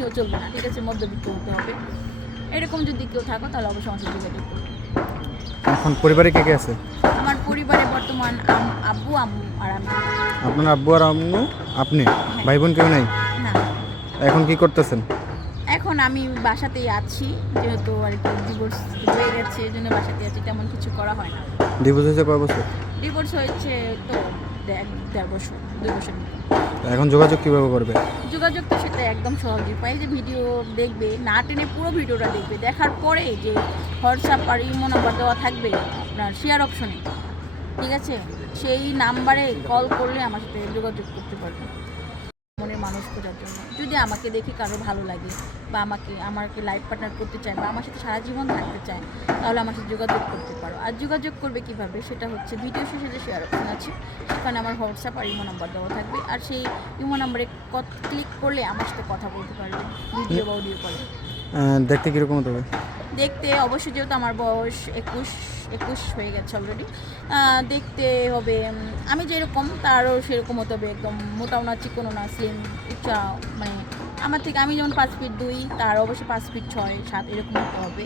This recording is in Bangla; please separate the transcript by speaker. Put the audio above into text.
Speaker 1: ধনীও চলবে না ঠিক আছে? মধ্যবিত্ত হতে হবে। এরকম যদি কেউ থাকো তাহলে অবশ্যই আমার সাথে যোগাযোগ করবে
Speaker 2: এখন পরিবারে কে কে আছে?
Speaker 1: আমার পরিবারে বর্তমান আম- আব্বু আম্মু আর আমি।
Speaker 2: আপনার আব্বু আর আম্মু আপনি? ভাই বোন কেউ নেই?
Speaker 1: না।
Speaker 2: এখন কি করতেছেন?
Speaker 1: এখন আমি বাসাতেই আছি যেহেতু আর কি ডিভোর্স হয়ে গেছে এই জন্য বাসাতেই আছি তেমন কিছু করা হয় না।
Speaker 2: ডিভোর্স হয়েছে কয় বছর?
Speaker 1: ডিভোর্স হয়েছে তো এক দেড় বছর দুই বছর। মতো।
Speaker 2: এখন যোগাযোগ কীভাবে করবে?
Speaker 1: যোগাযোগ তো সেটা একদম সহজ পাই যে ভিডিও দেখবে, না টেনে পুরো ভিডিওটা দেখবে। দেখার পরে যে হোয়াটসঅ্যাপ আর ইমো নাম্বার দেওয়া থাকবে, আপনার শেয়ার অপশনে ঠিক আছে? সেই নাম্বারে কল করলে আমার সাথে যোগাযোগ করতে পারবে। মনের মানুষ খোঁজার জন্য। যদি আমাকে দেখে কারও ভালো লাগে বা আমাকে আমাকে লাইফ পার্টনার করতে চায় বা আমার সাথে সারা জীবন থাকতে চায়, তাহলে আমার সাথে যোগাযোগ করতে পারো। আর যোগাযোগ করবে কীভাবে? সেটা হচ্ছে ভিডিও শেষে যে শেয়ার অপশন আছে। সেখানে আমার হোয়াটসঅ্যাপ আর ইমো নাম্বার দেওয়া থাকবে। আর সেই ইমো নাম্বারে ক্লিক করলে আমার সাথে কথা বলতে পারবে ভিডিও বা অডিও কলে
Speaker 2: দেখতে কীরকম হবে?
Speaker 1: দেখতে, অবশ্যই যেহেতু আমার বয়স একুশ একুশ হয়ে গেছে অলরেডি দেখতে হবে আমি যেরকম, তারও সেরকম হতে হবে, একদম মোটাও না চিকনও না স্লিম উচ্চা মানে আমার থেকে, আমি যেমন পাঁচ ফিট দুই তার অবশ্যই পাঁচ ফিট ছয়, সাত, এরকম হতে হবে।